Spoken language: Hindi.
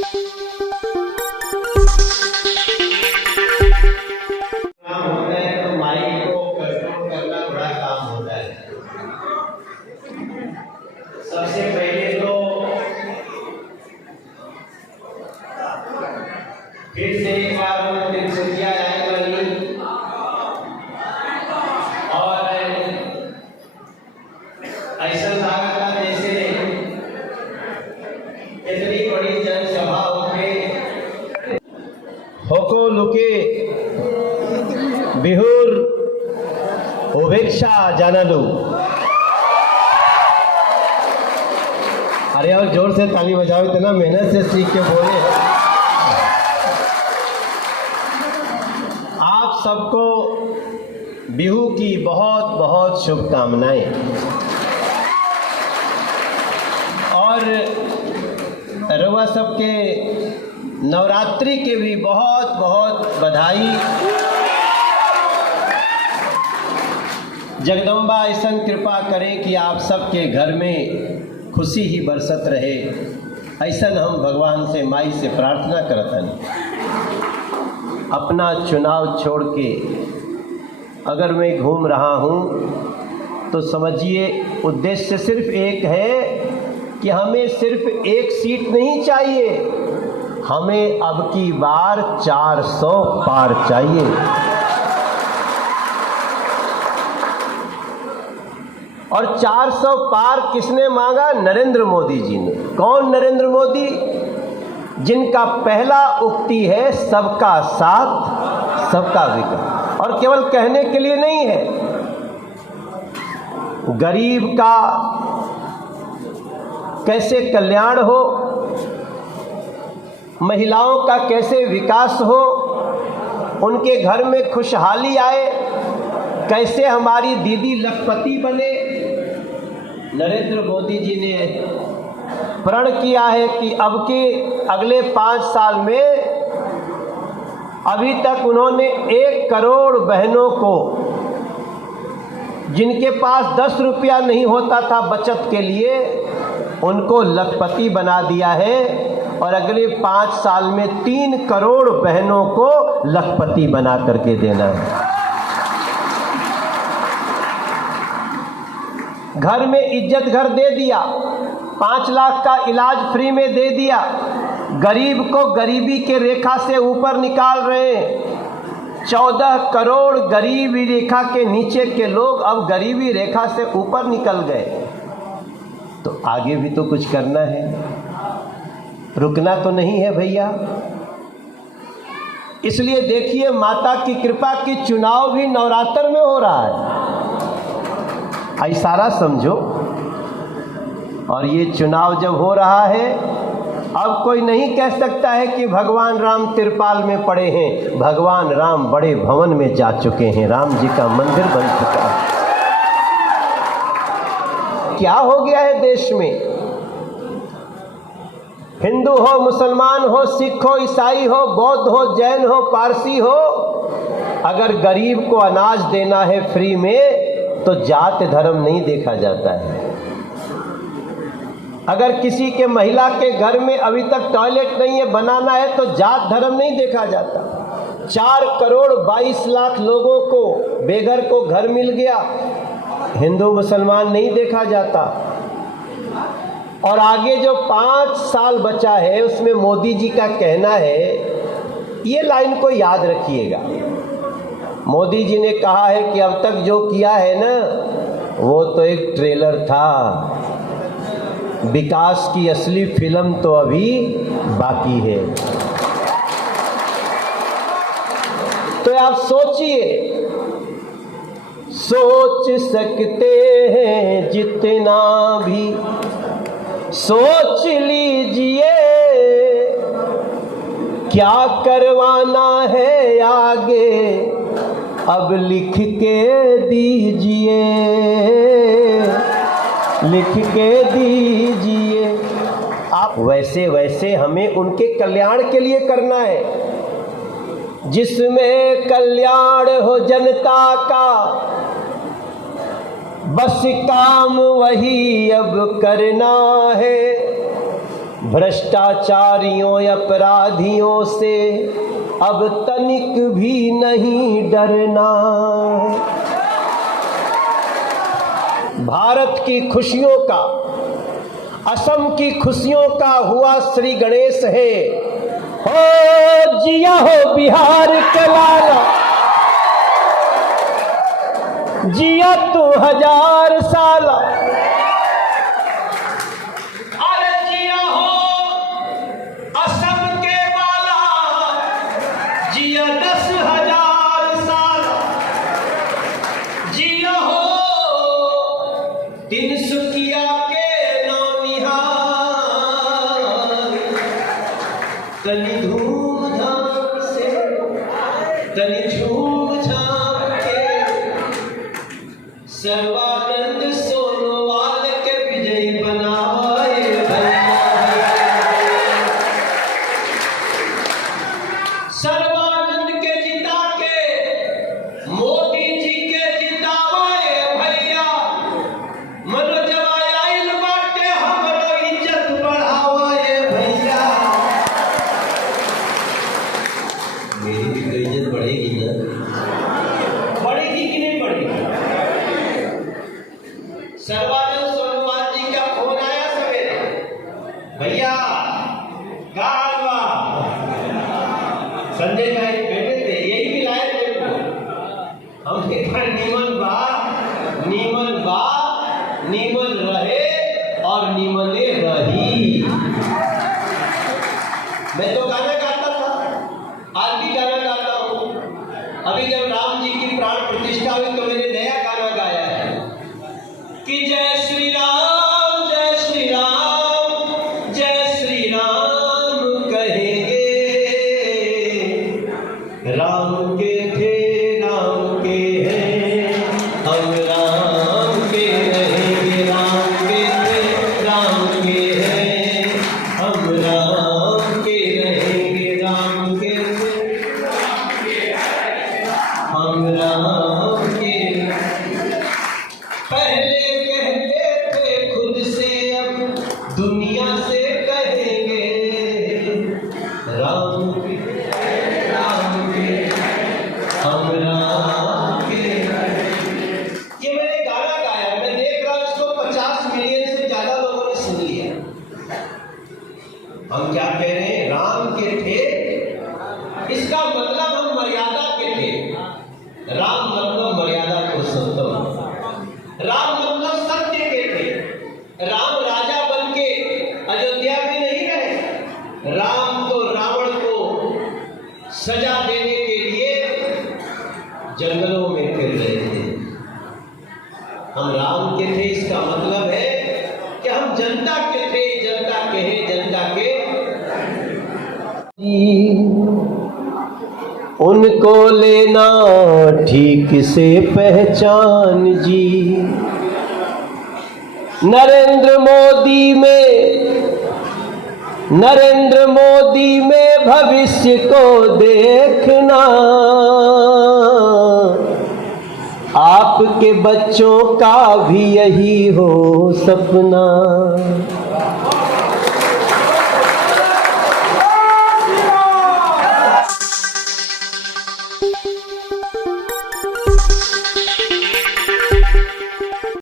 सबसे पहले तो फिर से एक बार तिनसुकिया आए वाली और ऐसा लगा था जैसे इतनी बड़ी जनसभा होको लुके बिहुर उपेक्षा जानलू। अरे और जोर से ताली बजाओ, इतना मेहनत से सीख के बोले। आप सबको बिहू की बहुत बहुत शुभकामनाएं और रवा सबके नवरात्रि के भी बहुत बहुत बधाई। जगदम्बा ऐसा कृपा करें कि आप सबके घर में खुशी ही बरसत रहे, ऐसा हम भगवान से माई से प्रार्थना करतन। अपना चुनाव छोड़ के अगर मैं घूम रहा हूँ तो समझिए उद्देश्य सिर्फ एक है कि हमें सिर्फ एक सीट नहीं चाहिए, हमें अब की बार 400 पार चाहिए। और 400 पार किसने मांगा? नरेंद्र मोदी जी ने। कौन नरेंद्र मोदी? जिनका पहला उक्ति है सबका साथ सबका विकास, और केवल कहने के लिए नहीं है, गरीब का कैसे कल्याण हो, महिलाओं का कैसे विकास हो, उनके घर में खुशहाली आए, कैसे हमारी दीदी लखपति बने। नरेंद्र मोदी जी ने प्रण किया है कि अब के अगले 5 साल में अभी तक उन्होंने 1 करोड़ बहनों को, जिनके पास 10 रुपया नहीं होता था बचत के लिए, उनको लखपति बना दिया है। और अगले 5 साल में 3 करोड़ बहनों को लखपति बना करके देना है। घर में इज्जत घर दे दिया, 5 लाख का इलाज फ्री में दे दिया, गरीब को गरीबी के रेखा से ऊपर निकाल रहे हैं। 14 करोड़ गरीबी रेखा के नीचे के लोग अब गरीबी रेखा से ऊपर निकल गए। तो आगे भी तो कुछ करना है, रुकना तो नहीं है भैया। इसलिए देखिए माता की कृपा की चुनाव भी नवरात्र में हो रहा है, इशारा समझो। और ये चुनाव जब हो रहा है, अब कोई नहीं कह सकता है कि भगवान राम तिरपाल में पड़े हैं। भगवान राम बड़े भवन में जा चुके हैं, राम जी का मंदिर बन चुका है। क्या हो गया है देश में? हिंदू हो, मुसलमान हो, सिख हो, ईसाई हो, बौद्ध हो, जैन हो, पारसी हो, अगर गरीब को अनाज देना है फ्री में तो जात धर्म नहीं देखा जाता है। अगर किसी के महिला के घर में अभी तक टॉयलेट नहीं है, बनाना है, तो जात धर्म नहीं देखा जाता। 4 करोड़ 22 लाख लोगों को, बेघर को घर मिल गया, हिंदू मुसलमान नहीं देखा जाता। और आगे जो 5 साल बचा है उसमें मोदी जी का कहना है, ये लाइन को याद रखिएगा। मोदी जी ने कहा है कि अब तक जो किया है ना वो तो एक ट्रेलर था, विकास की असली फिल्म तो अभी बाकी है। तो आप सोचिए, सोच सकते हैं जितना भी सोच लीजिए, क्या करवाना है आगे अब लिख के दीजिए, लिख के दीजिए। आप वैसे वैसे हमें उनके कल्याण के लिए करना है, जिसमें कल्याण हो जनता का, बस काम वही अब करना है। भ्रष्टाचारियों अपराधियों से अब तनिक भी नहीं डरना। भारत की खुशियों का, असम की खुशियों का हुआ श्री गणेश है। हो जिया हो बिहार के लाला, जिया तू 1000 साला। अरे जिया हो असम के वाला, जिया 10,000 साला। जिया हो तिनसुकिया के नौनिहाल, तनी धूमधाम से, तनी झूम-झाम के, सर्वानंद सोनोवाल के विजयी बनाए भैया। सर्वानंद के जिता के मोदी जी के जितावे भैया। मनोजवा आइल बाटे हमरो इज्जत बढ़ावे भैया। मेरी भी तो इज्जत बढ़ेगी ना, बढ़ेगी कि नहीं बढ़ेगी? सर्वानंद सोनोवाल जी का फोन आया सवेरे, भैया गालवा संजय भाई बैठे थे, यही भी लाए थे को। हमने कहा नीमन बा, नीमन रहे और नीमने रही। मैं तो गाना गाता था, आज भी गाना गाता हूँ। अभी जब राम जी की प्राण प्रतिष्ठा हुई तो मैंने नया गाना गाया है कि जय श्री राम, जय श्री राम, जय श्री राम कहेंगे। राम के थे, राम के हैं, हम राम के रहेंगे। राम के थे, राम के हैं, हम राम के रहेंगे। राम के थे, हम राम के। पहले कहते थे खुद से, अब दुनिया से कहेंगे। राम के, राम के, हम राम के। ये मैंने गाना गाया, मैं देख रहा हूं इसको 50 मिलियन से ज्यादा लोगों ने सुन लिया। हम क्या कह रहे हैं? राम के थे, इसका मतलब हम मर्यादा के थे। राम मतलब मर्यादा पुरुषोत्तम, राम मतलब सत्य के थे। राम राजा बन के अयोध्या में नहीं रहे, राम तो रावण को सजा देने के लिए जंगलों में फिर रहे थे। हम राम के थे, इसका मतलब है कि हम जनता के थे, जनता के हैं, जनता के। उनको लेना ठीक से पहचान जी। नरेंद्र मोदी में भविष्य को देखना। आपके बच्चों का भी यही हो सपना।